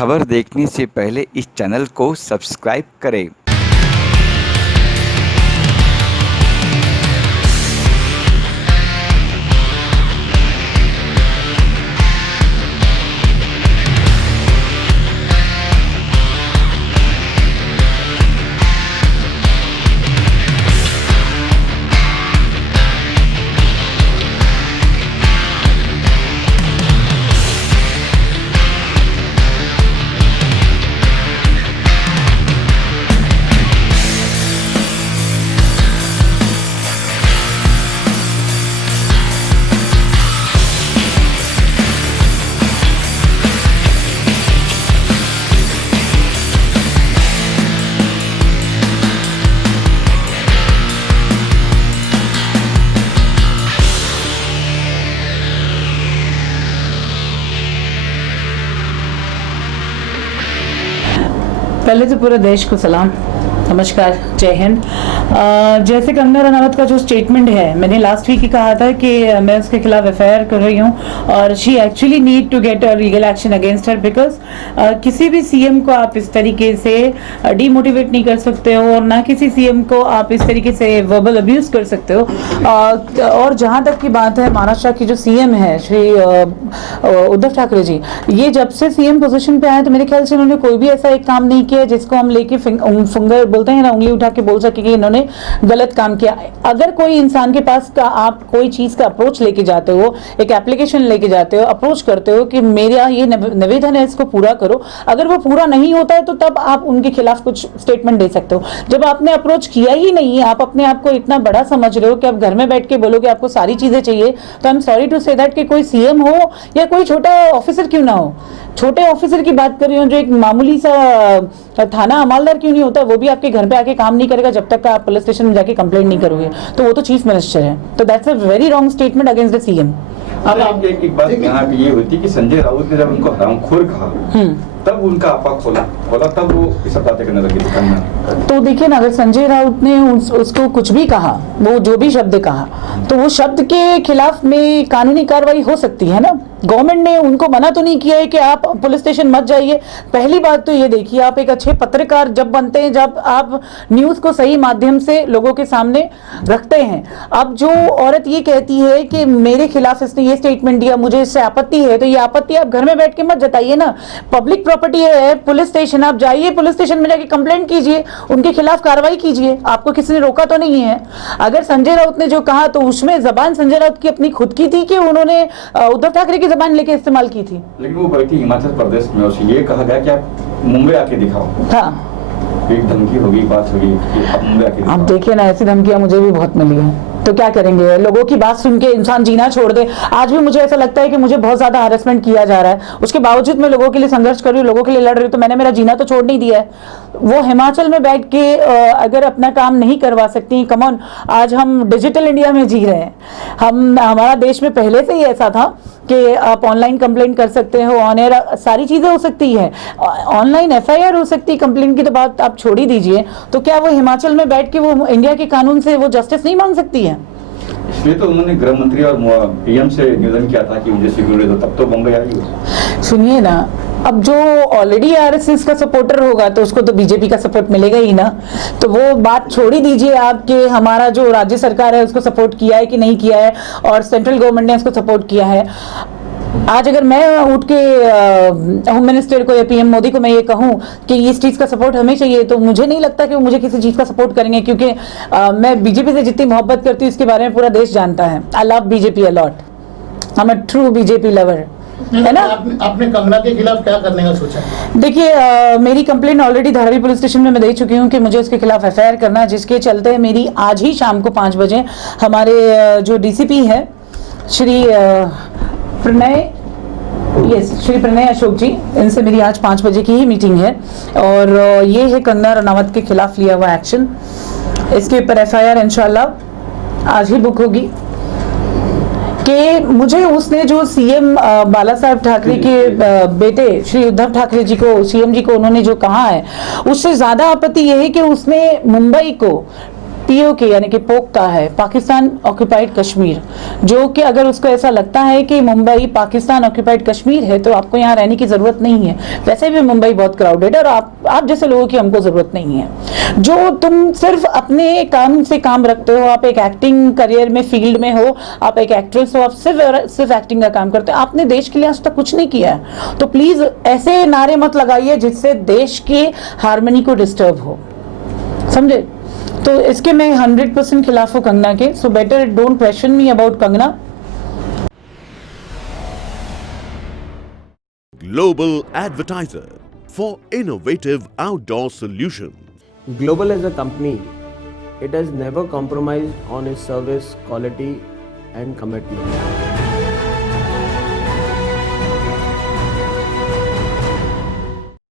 खबर देखने से पहले इस चैनल को सब्सक्राइब करें। पहले तो पूरे देश को सलाम, नमस्कार, जय हिंद। जैसे कंगना रनावत का जो स्टेटमेंट है, मैंने लास्ट वीक ही कहा था कि मैं उसके खिलाफ एफआईआर कर रही हूँ और she actually need to get a legal action against her, because किसी भी सीएम को आप इस तरीके से डीमोटिवेट नहीं कर सकते हो और ना किसी सीएम को आप इस तरीके से वर्बल अब्यूज कर सकते हो। और जहाँ तक की बात है, महाराष्ट्र की जो सीएम है श्री उद्धव ठाकरे जी, ये जब से सीएम पोजीशन पे आए तो मेरे ख्याल से उन्होंने कोई भी ऐसा एक काम नहीं किया जिसको हम लेके फिंगर बोलते हैं ना, उंगली उठा के बोल सके कि इन्होंने गलत काम किया। अगर कोई इंसान के पास का आप कोई चीज का अप्रोच लेके जाते हो, एक एप्लीकेशन लेके जाते हो, अप्रोच करते हो कि मेरा ये निवेदन है, इसको पूरा करो, अगर वो पूरा नहीं होता है तो तब आप उनके खिलाफ कुछ स्टेटमेंट दे सकते हो। जब आपने अप्रोच किया ही नहीं, आप अपने आप को इतना बड़ा समझ रहे हो कि आप घर में बैठ के बोलोगे आपको सारी चीजें चाहिए, तो I am sorry to say that कि कोई सीएम हो या कोई छोटा ऑफिसर क्यों ना हो, छोटे ऑफिसर की बात कर रही हूँ, जो एक मामूली सा थाना अमालदार क्यों नहीं होता, वो भी आपके घर पे आके काम नहीं करेगा जब तक आप पुलिस स्टेशन में जाके कंप्लेंट नहीं करोगे, तो वो तो चीफ मिनिस्टर है। तो that's a very wrong statement against the CM. अब आप एक बात यहाँ पे ये होती कि संजय राउत ने जब उनको हरामखोर कहा तब उनका आपा खोला तब वो इस बातें करने लगे। तो देखिए ना, अगर संजय राउत ने उसको कुछ भी कहा, वो जो भी शब्द कहा, तो वो शब्द के खिलाफ में कानूनी कार्रवाई हो सकती है ना। गवर्नमेंट ने उनको मना तो नहीं किया है कि आप पुलिस स्टेशन मत जाइए। पहली बात तो ये देखिए, आप एक अच्छे पत्रकार जब बनते हैं, जब आप न्यूज को सही माध्यम से लोगों के सामने रखते हैं। अब जो औरत ये कहती है कि मेरे खिलाफ इसने ये स्टेटमेंट दिया, मुझे इससे आपत्ति है, तो ये आपत्ति आप घर में बैठ के मत जताइए ना। पब्लिक प्रॉपर्टी है पुलिस स्टेशन, आप जाइए पुलिस स्टेशन में जाके कंप्लेंट कीजिए, उनके खिलाफ कार्रवाई कीजिए, आपको किसी ने रोका तो नहीं है। अगर संजय राउत ने जो कहा तो उसमें जबान संजय राउत की अपनी खुद की थी कि उन्होंने उद्धव ठाकरे की जबान लेके इस्तेमाल की थी। लेकिन वो बैठी हिमाचल प्रदेश में, उसे ये कहा गया कि आप मुंबई आके दिखाओ। हाँ, एक धमकी होगी, बात होगी कि आप मुंबई आके दिखाओ। आप देखिए ना, ऐसी धमकियां मुझे भी बहुत मिली है, तो क्या करेंगे, लोगों की बात सुन के इंसान जीना छोड़ दे। आज भी मुझे ऐसा लगता है कि मुझे बहुत ज्यादा हैरेसमेंट किया जा रहा है, उसके बावजूद मैं लोगों के लिए संघर्ष कर रही हूँ, लोगों के लिए लड़ रही हूँ, तो मैंने मेरा जीना तो छोड़ नहीं दिया है। वो हिमाचल में बैठ के अगर अपना काम नहीं करवा सकती, कम ऑन, आज हम डिजिटल इंडिया में जी रहे हैं। हमारा देश में पहले से ही ऐसा था कि आप ऑनलाइन कंप्लेंट कर सकते हो, ऑन एयर सारी चीजें हो सकती है, ऑनलाइन एफआईआर हो सकती है, कंप्लेंट की तो बात आप छोड़ ही दीजिए। तो क्या वो हिमाचल में बैठ के वो इंडिया के कानून से वो जस्टिस नहीं मांग सकती है? इसलिए तो उन्होंने गृह मंत्री और पीएम से निवेदन किया था कि मुझे सिक्योरिटी दो, तब तो बम्बई आई हो। सुनिए ना, अब जो ऑलरेडी आरएसएस का सपोर्टर होगा तो उसको तो बीजेपी का सपोर्ट मिलेगा ही ना, तो वो बात छोड़ ही दीजिए आप कि हमारा जो राज्य सरकार है उसको सपोर्ट किया है कि नहीं किया है और सेंट्रल गवर्नमेंट ने उसको सपोर्ट किया है। आज अगर मैं उठ के होम मिनिस्टर को या पीएम मोदी को मैं ये कहूं कि इस चीज का सपोर्ट हमें चाहिए, तो मुझे नहीं लगता कि वो मुझे किसी चीज का सपोर्ट करेंगे, क्योंकि मैं बीजेपी से जितनी मोहब्बत करती हूँ इसके बारे में पूरा देश जानता है। I love BJP a lot, I am a true BJP lover, है ना। आपने कंगना के खिलाफ क्या करने का सोचा? देखिए, मेरी complaint already Dharavi police station में मैं दे चुकी हूँ कि मुझे उसके खिलाफ एफआईआर करना है, जिसके चलते मेरी आज ही शाम को 5 बजे हमारे जो डीसीपी है श्री प्रणय अशोक जी, इनसे मेरी आज 5 बजे की ही मीटिंग है और ये है कंगना रनावत के खिलाफ लिया हुआ एक्शन। इसके ऊपर एफआईआर इंशाल्लाह आज ही बुक होगी कि मुझे उसने जो सीएम बाला साहब ठाकरे के बेटे श्री उद्धव ठाकरे जी को, सीएम जी को उन्होंने जो कहा है, उससे ज्यादा आपत्ति यह है कि उसने मुंबई को पीओके यानी कि पोक्ता है, पाकिस्तान ऑक्यूपाइड कश्मीर, जो कि अगर उसको ऐसा लगता है कि मुंबई पाकिस्तान ऑक्यूपाइड कश्मीर है तो आपको यहाँ रहने की जरूरत नहीं है। वैसे भी मुंबई बहुत क्राउडेड है और आप जैसे लोगों की हमको जरूरत नहीं है। जो तुम सिर्फ अपने काम से काम रखते हो, आप एक एक्टिंग करियर में फील्ड में हो, आप एक एक्ट्रेस हो, आप सिर्फ एक्टिंग का काम करते हो, आपने देश के लिए आज तक कुछ नहीं किया है। तो प्लीज ऐसे नारे मत लगाइए जिससे देश की हार्मनी को डिस्टर्ब हो, समझे? तो इसके मैं 100% खिलाफ हूँ कंगना के। So better don't question me about Kangana. Global advertiser for innovative outdoor solutions. Global as a company, it has never compromised on its service quality and commitment.